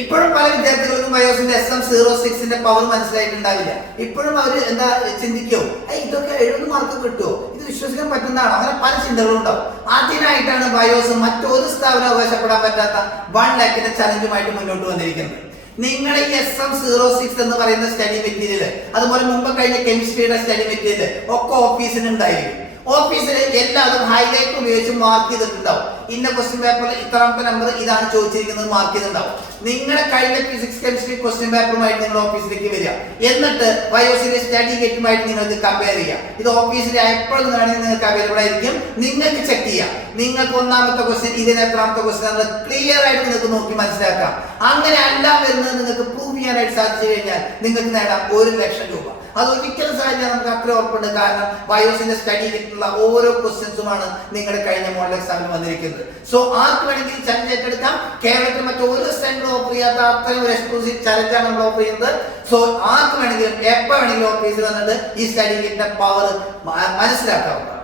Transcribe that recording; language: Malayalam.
ഇപ്പോഴും പല വിദ്യാർത്ഥികൾക്കും ബയോസിന്റെ SM06 പവർ മനസ്സിലായിട്ടുണ്ടാവില്ല. ഇപ്പോഴും അവർ എന്താ ചിന്തിക്കോ, ഇതൊക്കെ 70 മാർക്ക് കിട്ടുമോ, ഇത് വിശ്വസിക്കാൻ പറ്റുന്നതാണോ, അങ്ങനെ പല ചിന്തകളും ഉണ്ടാവും. അതിനായിട്ടാണ് ബയോസ് മറ്റൊരു സ്ഥാപനം അവകാശപ്പെടാൻ പറ്റാത്ത 1 ലക്ഷത്തിന്റെ ചലഞ്ചുമായിട്ട് മുന്നോട്ട് വന്നിരിക്കുന്നത്. നിങ്ങളുടെ ഈ SM06 എന്ന് പറയുന്ന സ്റ്റഡി മെറ്റീരിയൽ, അതുപോലെ മുമ്പ് കഴിഞ്ഞ കെമിസ്ട്രിയുടെ സ്റ്റഡി മെറ്റീരിയൽ ഒക്കെ ഓഫീസിന് ഉണ്ടായിരിക്കും. ഓഫീസിൽ എല്ലാവരും ഹൈലൈറ്റ് ഉപയോഗിച്ച് മാർക്ക് ചെയ്തിട്ടുണ്ടാവും. ഇന്ന ക്വസ്റ്റ്യൻ പേപ്പറിൽ ഇത്രാമത്തെ നമ്പർ ഇതാണ് ചോദിച്ചിരിക്കുന്നത് മാർക്ക് ചെയ്തിട്ടുണ്ടാവും. നിങ്ങളുടെ കഴിഞ്ഞ ഫിസിക്സ് കെമിസ്ട്രി ക്വസ്റ്റ്യൻ പേപ്പറുമായിട്ട് നിങ്ങൾ ഓഫീസിലേക്ക് വരിക, എന്നിട്ട് ബയോസിന്റെ സ്റ്റഡി ഗേറ്റുമായിട്ട് നിങ്ങൾക്ക് കമ്പയർ ചെയ്യാം. ഇത് ഓഫീസിൽ എപ്പോഴും വേണമെങ്കിൽ നിങ്ങൾക്ക് അവൈലബിൾ ആയിരിക്കും. നിങ്ങൾക്ക് ചെക്ക് ചെയ്യാം. നിങ്ങൾക്ക് ഒന്നാമത്തെ ക്വസ്റ്റ്യൻ ഇതിന് എത്രാമത്തെ ക്വസ്റ്റ്യൻ ക്ലിയർ ആയിട്ട് നിങ്ങൾക്ക് നോക്കി മനസ്സിലാക്കാം. അങ്ങനെ എല്ലാം വരുന്നത് നിങ്ങൾക്ക് പ്രൂവ് ചെയ്യാനായിട്ട് സാധിച്ചു കഴിഞ്ഞാൽ നിങ്ങൾക്ക് നേടാം 1 ലക്ഷം രൂപ. അത് ഒരിക്കലും സാധിച്ചാൽ നമുക്ക് അത്ര ഉറപ്പുണ്ട്. കാരണം ബയോസിന്റെ സ്റ്റഡി കിട്ടുന്ന ഓരോ ക്വസ്റ്റ്യൻസുമാണ് നിങ്ങളുടെ കഴിഞ്ഞ മോഡൽ എക്സാമിന് വന്നിരിക്കുന്നത്. സോ ആർക്ക് വേണമെങ്കിൽ ചലഞ്ച് ഏറ്റെടുക്കാം. കേരളത്തിൽ മറ്റൊരു സെന്റർ ഓഫർ ചെയ്യാത്ത അത്രയും ഒരു എക്സ്ക്ലൂസീവ് ചലഞ്ചാണ് നമ്മൾ ഓഫർ ചെയ്യുന്നത്. സോ ആർക്ക് വേണമെങ്കിലും എപ്പോൾ വേണമെങ്കിലും ഓഫീസിൽ വന്നിട്ട് ഈ സ്റ്റഡി കിട്ടുന്ന പവർ മനസ്സിലാക്കാവുന്നതാണ്.